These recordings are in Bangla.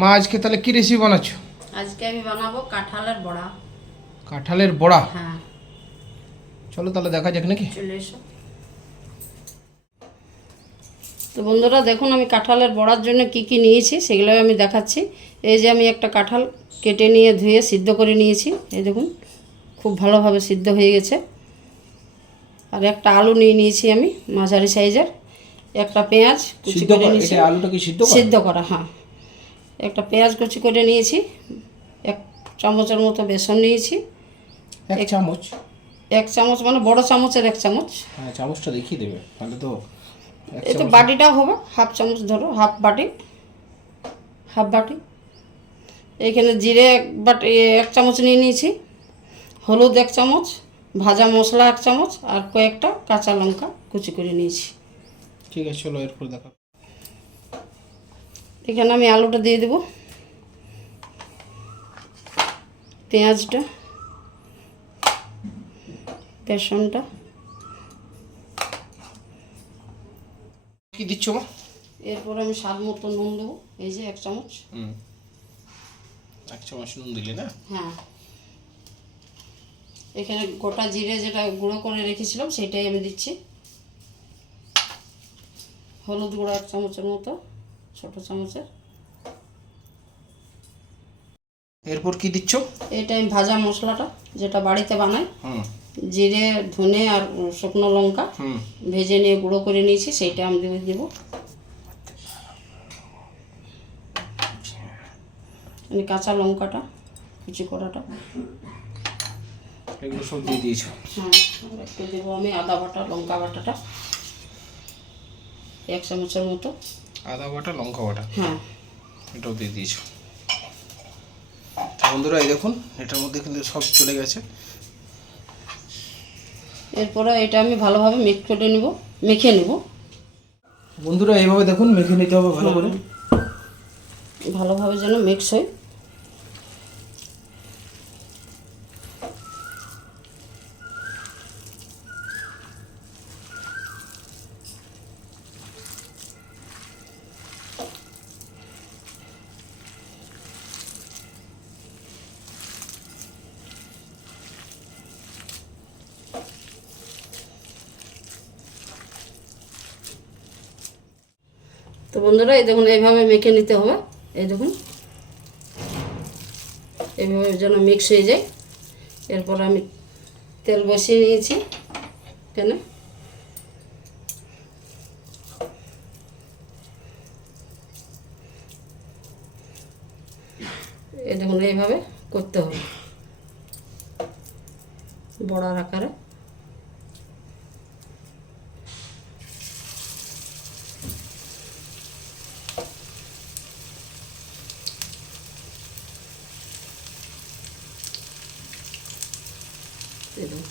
মা আজকে তাহলে কি রেসিপি বানাচ্ছ? আজকে আমি বানাবো কাঁঠালের বড়া। কাঁঠালের বড়া? হ্যাঁ। চলো তাহলে দেখা যাক নাকি। চলে এসো। তো বন্ধুরা দেখুন আমি কাঁঠালের বড়ার জন্য কি কি নিয়েছি সেগুলো আমি দেখাচ্ছি। এই যে আমি একটা কাঁঠাল কেটে নিয়ে ধুয়ে সিদ্ধ করে নিয়েছি। এই দেখুন খুব ভালোভাবে সিদ্ধ হয়ে গেছে। আর একটা আলু নিয়ে নিয়েছি আমি মাঝারি সাইজের। একটা পেঁয়াজ সিদ্ধ করে নিয়েছি। এটা আলুটা কি সিদ্ধ সিদ্ধ করা হ্যাঁ। একটা পেঁয়াজ কুচি করে নিয়েছি এক চামচের মতো বেসন নিয়েছি। এক চামচ? এক চামচ মানে বড় চামচের এক চামচ। হ্যাঁ চামচটা দেখিয়ে দেবে তাহলে তো এই তো বাটিটাও হবে হাফ চামচ ধরো হাফ বাটি হাফ বাটি। এইখানে জিরে এক বাটি এক চামচ নিয়ে নিয়েছি হলুদ এক চামচ ভাজা মশলা এক চামচ আর কয়েকটা কাঁচা লঙ্কা কুচি করে নিয়েছি। ঠিক আছে চলো এরপর দেখা এখানে আমি আলুটা দিয়ে দেব। পেঁয়াজটা বেসনটা। কি দিচ্ছ এরপর আমি স্বাদ মতো নুন দেবো এই যে এক চামচ। এক চামচ নুন দিলে না? হ্যাঁ। এখানে গোটা জিরে যেটা গুঁড়ো করে রেখেছিলাম সেটাই আমি দিচ্ছি। হলুদ গুঁড়ো এক চামচের মতো। ছোট চামচের। এরপর কি দিচ্ছ? এটা আমি ভাজা মশলাটা যেটা বাড়িতে বানাই। জিরে ধনে আর শুকনো লঙ্কা ভেজে নিয়ে গুঁড়ো করে নিয়েছি সেইটা আমি দিয়ে দেবো। কাঁচা লঙ্কাটা কুচি করাটা এগুলো সব দিয়ে দিয়েছ? হ্যাঁ একটু দেবো আমি আদা বাটা লঙ্কা বাটাটা। এক চামচের মতো। আদা বাটা লঙ্কা বাটা। হ্যাঁ এটাও দিয়ে দিয়েছ। তো বন্ধুরা এই দেখুন এটার মধ্যে কিন্তু সব চলে গেছে। এরপরে এটা আমি ভালোভাবে মিক্স করে নেব মেখে নেব। বন্ধুরা এইভাবে দেখুন মেখে নিতে হবে ভালো করে। ভালোভাবে যেন মিক্স হয়। তো বন্ধুরা, এই দেখুন, এইভাবে মেখে নিতে হবে। এই দেখুন, এইভাবে যেন মিক্স হয়ে যায়। এরপর আমি তেল বসিয়ে নিয়েছি কেন এই দেখুন, এইভাবে করতে হবে। বড়ার আকারে এই দেখুন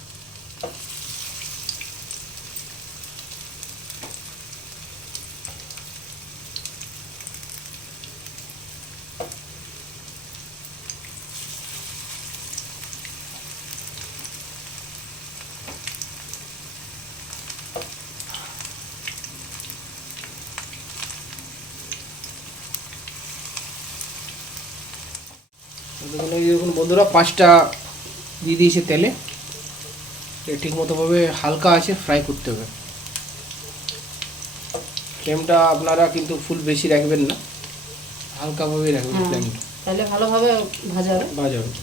দেখুন এই দেখুন বন্ধুরা পাঁচটা দিয়ে দিয়েছে তেলে। ঠিক মতোভাবে হালকা আছে ফ্রাই করতে হবে। ফ্লেমটা আপনারা কিন্তু ফুল বেশি রাখবেন না। হালকাভাবেই রাখবেন হ্যাঁ। ফ্লেমটা তাহলে ভালোভাবে ভাজা হবে। ভাজা তো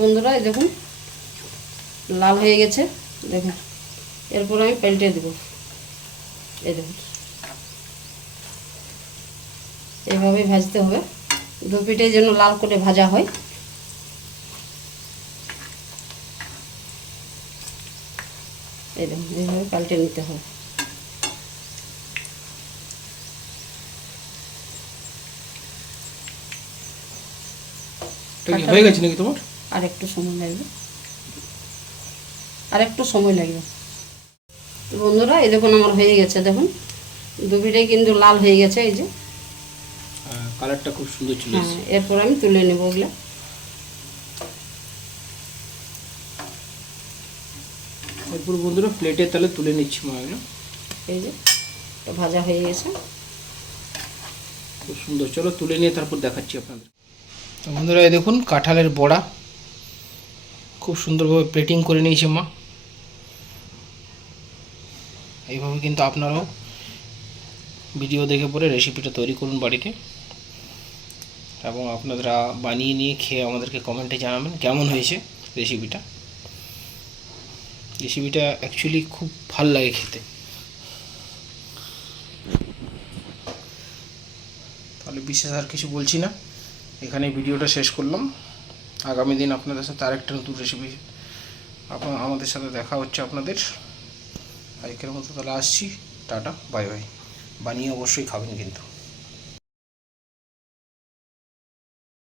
বন্ধুরা, এই দেখুন, লাল হয়ে গেছে, দেখুন। এরপর আমি পাল্টে দেবো। এই দেখুন। এইভাবেই ভাজতে হবে। দু পিঠে যেন লাল করে ভাজা হয়। এই দেখুন, এইভাবে পাল্টে নিতে হবে। হয়ে গেছে নাকি তোমার? আর একটু সময় লাগবে। আর একটু সময় লাগবে। তো বন্ধুরা এই দেখুন আমার হয়ে গেছে দেখুন। দুপিটাই কিন্তু লাল হয়ে গেছে এই যে। হ্যাঁ, কালারটা খুব সুন্দর ছিল হ্যাঁ এরপর আমি তুলে নেব ওগুলো। এরপর বন্ধুরা প্লেটে তাহলে তুলে নিচ্ছি মাগুলো এই যে ভাজা হয়ে গেছে। খুব সুন্দর। চলো তুলে নিয়ে তারপর দেখাচ্ছি আপনাদের। তো বন্ধুরা এই দেখুন কাঁঠালের বড়া। খুব সুন্দরভাবে প্লেটিং করে নিয়েছে মা। এইভাবে কিন্তু আপনারাও ভিডিও দেখে পরে রেসিপিটা তৈরি করুন বাড়িতে। এবং আপনারা বানিয়ে নিয়ে খেয়ে আমাদেরকে কমেন্টে জানাবেন কেমন হয়েছে রেসিপিটা রেসিপিটা অ্যাকচুয়ালি খুব ভালো লাগে খেতে। তাহলে বিশেষ আর কিছু বলছি না। এখানে ভিডিওটা শেষ করলাম। আগামী দিন আপনাদের সাথে আরেকটা নতুন রেসিপি আপনার আমাদের সাথে দেখা হচ্ছে আপনাদের। আজকের মতো তাহলে আসছি। Tata, bye bye. বানিয়ে অবশ্যই খাবেন কিন্তু।